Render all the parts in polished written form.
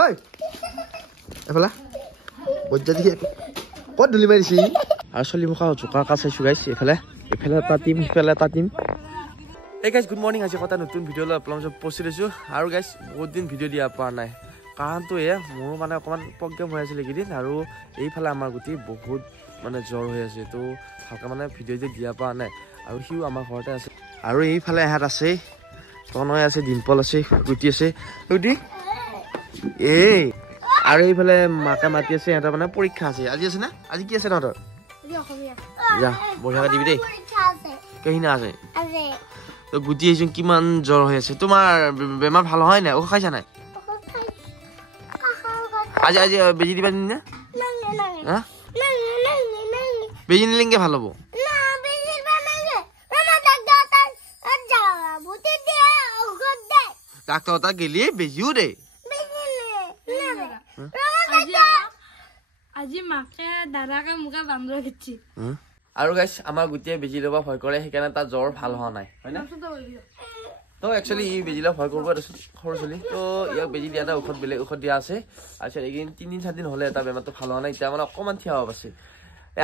ঐ এফালে বজ্জা দেখি ক'ত ধূলি মাৰিছি আৰু চলি মুখা জোকাৰ কাছ চাইছোঁ গাইছ এইফালে এটা টিম সিফালে এটা টিম এই গাইছ গুড মৰ্ণিং আজি এটা নতুন ভিডিঅ' লৈ আপোনালোকক পষ্টি দিছোঁ আৰু গাইছ বহুত দিন ভিডিঅ' দিয়া পোৱা নাই কাৰণটো এয়া মোৰ মানে অকণমান প্ৰব্লেম হৈ আছিল এইকেইদিন আৰু এইফালে আমাৰ গোটেই বহুত মানে জ্বৰ হৈ আছে তো ভালকৈ মানে ভিডিঅ' দিয়া পোৱা নাই আৰু সিও আমাৰ ঘৰতে আছে আৰু এইফালে এহাত আছে তনয় আছে ডিম্পল আছে গুটি আছে গুটি এই আৰু এইফালে মাকে মাতি আছে সিহঁতৰ মানে পৰীক্ষা আছে আজি আছে না আজি কি আছে তহঁতৰ যা বঢ়িয়াকৈ দিবি দেই কেইনা আছে তো গুটি আহিছোঁ কিমান জ্বৰ হৈ আছে তোমাৰ বেমাৰ ভাল হয় নাই ঔষধ খাইছা নাই আজি আজি বেজি দিবা নে হা বেজি নিলেংগে ভাল হ'ব ডাক্তৰ তাত গেলি বেজিও দে আজি মাকে দাদাকে মুখে বান্দৰ খেছি আৰু গাইছ আমাৰ গুটিয়ে বেজি ল'ব ভয় কৰে সেইকাৰণে তাৰ জ্বৰ ভাল হোৱা নাই হয় না তো একচুৱেলি ই বেজি ল'ব ভয় কৰিব সৰু চলি তো ইয়াক বেজি দিয়া এটা ঔষধ বেলেগ ঔষধ দিয়া আছে তাৰপিছত এইকেইদিন 3-4 দিন হ'লে এটা বেমাৰটো ভাল হোৱা নাই এতিয়া মানে অকণমান থিয় হ'ব আছে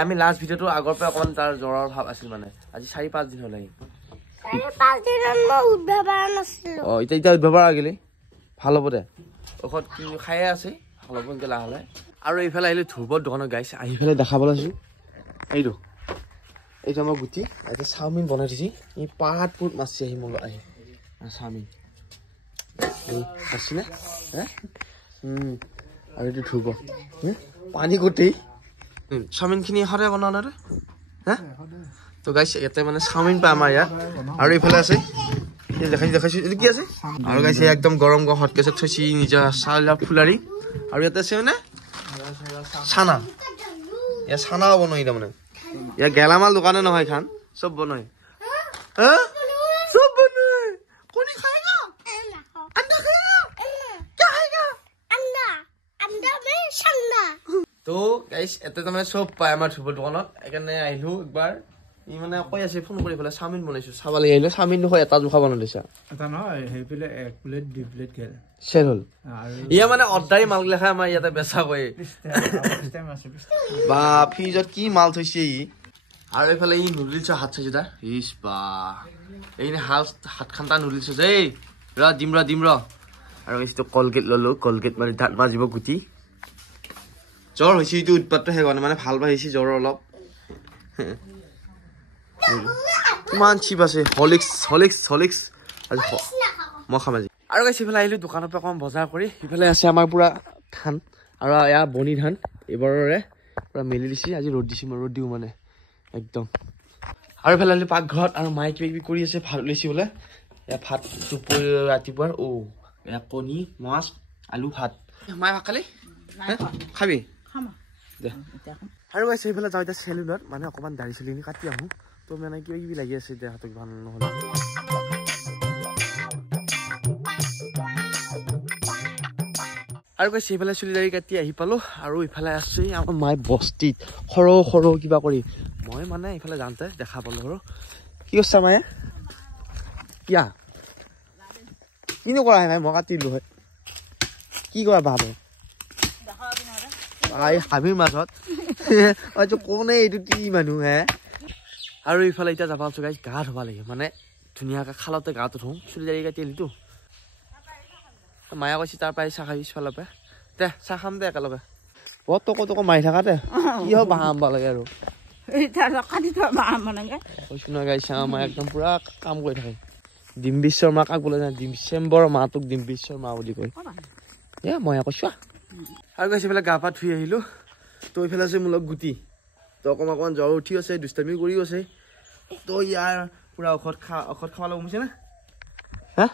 আমি লাষ্ট ভিডিঅ'টো আগৰ পৰা অকণমান তাৰ জ্বৰৰ ভাৱ আছিল মানে আজি 4-5 দিন হ'লে এতিয়া উদ্ভৱ আগিলে ভাল হ'ব দে ঔষধ খায়ে আছে ভাল হ'ব এনেকৈ লাহে লাহে আৰু এইফালে আহিলে ধ্ৰুৱৰ দোকানত গাইছে আহি পেলাই দেখাবলৈ আছোঁ এইটো আমাৰ গুটি এতিয়া চাওমিন বনাই দিছে ই পাত পুত মাছি আহি মোৰ আহি চাওমিন আছি না আৰু এইটো ধ্ৰুৱ পানী গোটেই চাওমিনখিনি সদায় বনাওঁ না হা তো গাইছে ইয়াতে মানে চাওমিন পায় আমাৰ ইয়াত আৰু এইফালে আছে দেখাইছোঁ এইটো কি আছে আৰু গাইছে একদম গৰম গৰম হটকেছত থৈছে নিজৰ চাউল ফুলাৰি আৰু ইয়াতে আছে মানে চানা ইয়াত চানাও বনাই তাৰমানে ইয়াত গেলামাল দোকানে নহয় খান চব বনাই চব বনাই কোনি খায়গা আন্ডা খায়গা क्या खाएगा अंडा में संडा তো গাইস এতে তাৰমানে চব পায় আমাৰ ধ্ৰুৱৰ দোকানত এইকাৰণে আহিলোঁ একবাৰ ই মানে কৈ আছে ফোন কৰি পেলাই চাওমিন বনাইছোঁ চাব লাগি আহিলোঁ চাওমিন নহয় এটা জোখা বনাই দিছা এটা নহয় সেই পেলে 1 প্লেট 2 প্লেট গেল চেল হ'ল ইয়া মানে অৰ্ডাৰী মাল লেখা আমাৰ ইয়াতে বেচা কয় বা ফ্ৰিজত কি মাল থৈছে ই আৰু এইফালে ই নুডলছৰ হাত চাইছে তাৰ ইছ বা এইখিনি হাত খান্তা নুডলছ আছে এই দিম ৰ আৰু এইটো কলগেট ল'লোঁ কলগেট মানে দাঁত মাজিব গুটি জ্বৰ হৈছে এইটো উৎপাতটো শেষ হোৱা নাই মানে ভাল পাইছে জ্বৰ অলপ কিমান চিপ আছে হলিক্স আজি মই খাম আজি আৰু গাইছ এইফালে আহিলোঁ দোকানৰ পৰা অকণমান বজাৰ কৰি সিফালে আছে আমাৰ পুৰা ধান আৰু এয়া বনি ধান এইবাৰৰে পুৰা মেলি দিছে আজি ৰ'দ দিছে মই ৰ'দ দিওঁ মানে একদম আৰু এইফালে আহিলোঁ পাকঘৰত আৰু মায়ে কিবা কৰি আছে ভাত ওলাইছে বোলে এয়া ভাত ৰাতিপুৱাৰ এয়া কণী মাছ আলু ভাত মায়ে ভাত খালি খাবি দে আৰু গাইছ এইফালে যাওঁ এতিয়া চেলুনত মানে অকণমান দাড়ি চলিখিনি কাটি আহোঁ তো মানে কিবা লাগি আছে এতিয়া হাতক ভাল নহ'লে আৰু গাইছ এইফালে চুলি দাড়ি কাটি আহি পালোঁ আৰু ইফালে আছে আমাৰ মায়ে বস্তিত সৰু কিবা কৰি মই মানে এইফালে যাওঁতে দেখা পালোঁ আৰু কি কৈছা মায়ে কিয়া কিনো কৰা হয় মই কাটিলোঁ হয় কি কৰা ভাবে হাবিৰ মাজত কোনে এইটো টি মানুহ হে আৰু ইফালে এতিয়া যাব আছোঁ গাইছ গা ধুব লাগে মানে ধুনীয়াকৈ খালতে গাটো ধুওঁ চুলি দাড়ি কাটি আহিলিতো মায়ে কৈছে তাৰ পৰাই চাহ খাবি পিছফালৰ পৰা দে চাহ খাম দে একেলগে বৰ টক মাৰি থাকা দে কি হয় বাঁহ আনবা লাগে আৰু কৈছোঁ নহয় গাইছ আমাৰ একদম পুৰা কাম কৰি থাকে ডিম্বিশ্বৰ মা কাক বোলে ডিচেম্বৰৰ মাহটোক ডিম্বিশ্বৰ মা বুলি কয় মই কৈছোঁ আৰু গাইছ এইফালে গা পা ধুই আহিলোঁ তো এইফালে আছে মোৰ লগ গুটি তো অকণমান জ্বৰ উঠি আছে দুষ্টামি কৰিও আছে তো ইয়াৰ পুৰা ঔষধ খাব লাগিছে না হা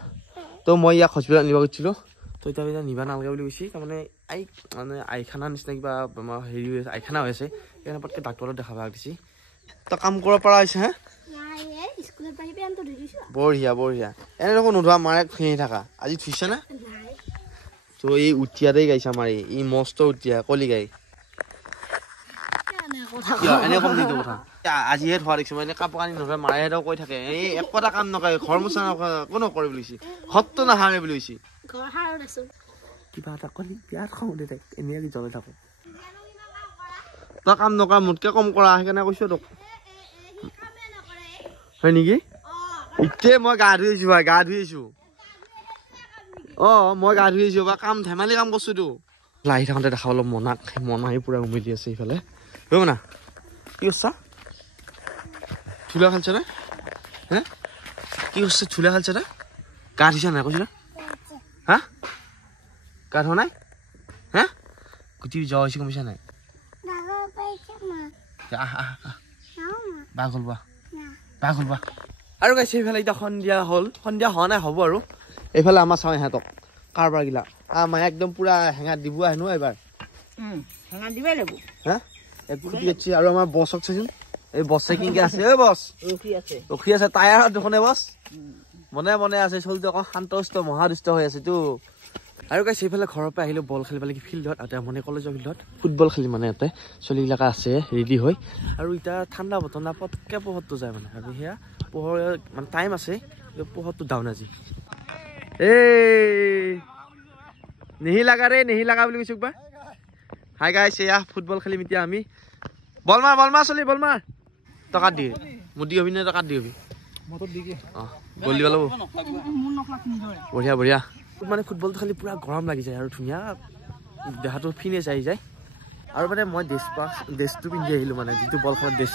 তো মই ইয়াক হস্পিটেলত নিব গৈছিলোঁ তো এতিয়া নিবা নালাগে বুলি কৈছে তাৰমানে আইখানা নিচিনা কিবা বেমাৰ হেৰি হৈ আছে আইখানা হৈ আছে সেইকাৰণে পটকৈ ডাক্তৰক দেখাব দিছে তই কাম কৰিব পৰা হৈছে হা বঢ়িয়া এনে দেখোন নোধোৱা মাৰে ফেঁহি থাকা আজি ধুইছে না তো এই উঠিয়াতেই গাইছে আমাৰ এই মস্ত উঠিয়া কলি গাই এনে কম নিদিওঁ কথা আজিহে ধোৱা দেখিছোঁ মই এনে কাপোৰ কানি নধৰে মায়েহেঁতেও কৈ থাকে এই একোটা কাম নকৰে ঘৰ মোচা কোনো নকৰে বুলি কৈছে ঘৰটো নাহাৰে বুলি কৈছে কিবা এটা কলি বিয়াত খাওঁ দে তাইক এনেই জ্বলে থাকো তই কাম নকৰা মোতকে কম কৰা সেইকাৰণে কৈছো তোক হয় নেকি এতিয়া মই গা ধুইছো ভাই গা ধুইছো মই গা ধুইছো বা কাম ধেমালি কাম কৰিছো তো লাহি থাকোঁতে দেখা অলপ মনাই পুৰা উমেলি আছে এইফালে ৰ'ব না কি কৈছা ঝুলা খেলছে না হে কি কৰছে ঝুলা খেলছে না গা ধুইছা নাই কৈছিলা হা গা ধোৱা নাই হে গুটি জ্বৰ হৈছে কমিছা নাই বাঘ হ'ল বা আৰু গাইছে এইফালে এতিয়া সন্ধিয়া হ'ল সন্ধিয়া হোৱা নাই হ'ব আৰু এইফালে আমাৰ চাওঁ ইহঁতক কাৰবাৰ গিলা আমাৰ একদম পুৰা হেঙাত দিব হেনো এবাৰ হেঙাত দিবই লাগিব হা এক গুটি আছে আৰু আমাৰ বছক চাইছোন এই বছে কিংকে আছে ঐ বছ ৰখি আছে টায়াৰত দেখোনে বছ মনে আছে চলতে অকণ শান্তষ্ট মহাদুষ্ট হৈ আছে তো আৰু গাইছে এইফালে ঘৰৰ পৰা আহিলোঁ বল খেলিব লাগি ফিল্ডত আৰু মনে কলেজৰ ফিল্ডত ফুটবল খেলি মানে ইয়াতে চলিগিলাকা আছে ৰেডি হৈ আৰু এতিয়া ঠাণ্ডা বতৰ না পটকৈ পোহৰটো যায় মানে আৰু সেয়া পোহৰ মানে টাইম আছে পোহৰটো ডাউন আজি নেহি লাগা বুলি কৈছো বা হাই গাইছ এয়া ফুটবল খেলিম এতিয়া আমি বল মাৰ চলি বল মাৰ টকা দিয়ে মুদি হবি নে টকা দি হবি গল দিব ল'ব বঢ়িয়া মানে ফুটবলটো খালি পুৰা গৰম লাগি যায় আৰু ধুনীয়া দেহাটো ফিনেছ আহি যায় আৰু মানে মই ড্ৰেছটো পিন্ধি আহিলোঁ মানে যিটো বল খেলাৰ ড্ৰেছ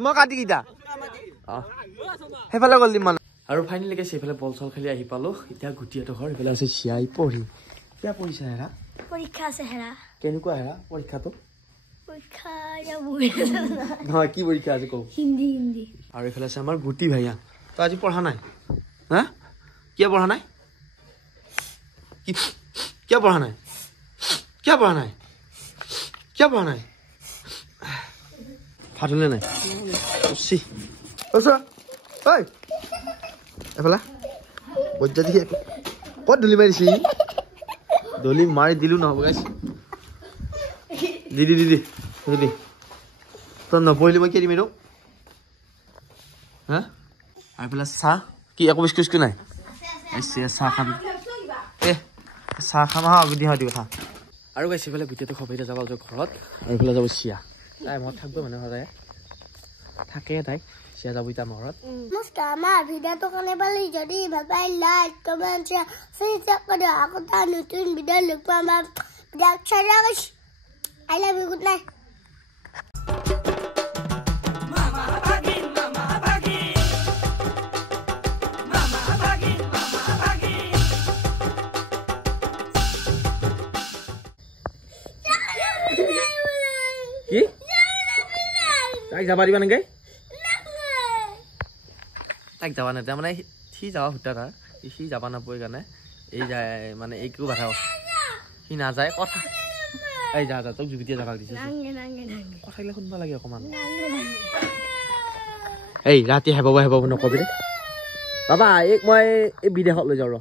মই কাটি কিটা সেইফালে গ'ল দিম মানে আৰু ফাইনেলি গেছে এইফালে বল চল খেলি আহি পালোঁ এতিয়া গুটিহঁতৰ ঘৰ এইফালে আছে চিয়াই পঢ়ি কিয় পঢ়িছা হেৰা পৰীক্ষা আছে হেৰা কেনেকুৱা হেৰা পৰীক্ষাটো পৰীক্ষা নহয় কি পৰীক্ষা আজি কওঁ হিন্দী আৰু এইফালে আছে আমাৰ গুটি ভাইয়া তই আজি পঢ়া নাই হা কিয় পঢ়া নাই ভাত হ'লে নাই এইফালে বজ্জা দেখি ক'ত দলি মাৰিছি দলি মাৰি দিলো নহ'ব গাইছ দি তই নপঢ়িলি মই কি দিম এইটো হা আৰু এইফালে চাহ কি একো বিস্কুট নাই চাহ খাম চাহ খাম গুটি দি কথা আৰু গাইছে এইফালে গোটেইটো খবৰতে যাব ঘৰত আৰু এইফালে যাব চিয়া তাই মত থাকিব মানে সদায় থাকে তাই চিয়া যাব এতিয়া ঘৰত নমস্কাৰ আমাৰ ভিডিঅ'টো কাৰণে পালি যদি ভাবাই লাইক কমেণ্ট শ্বেয়াৰ কৰি দিয়ক আকৌ এটা নতুন ভিডিঅ' লগ পাম আমাৰ video' I love you, good night. কি তাইক যাবা দিবা নেকি তাইক যাবা নাই তাৰমানে সি যাবা সুতা তাৰ সি যাবা নাপায় কাৰণে এই যায় মানে একো বাধা সি নাযায় কথা এই যা তোক যুগিতিয়া যাবা দিছে কথাগিলা শুনবা লাগে অকমান এই ৰাতি হেবাব নকবি বাবা এইক মই এই বিদেশত লৈ যাওঁ ৰ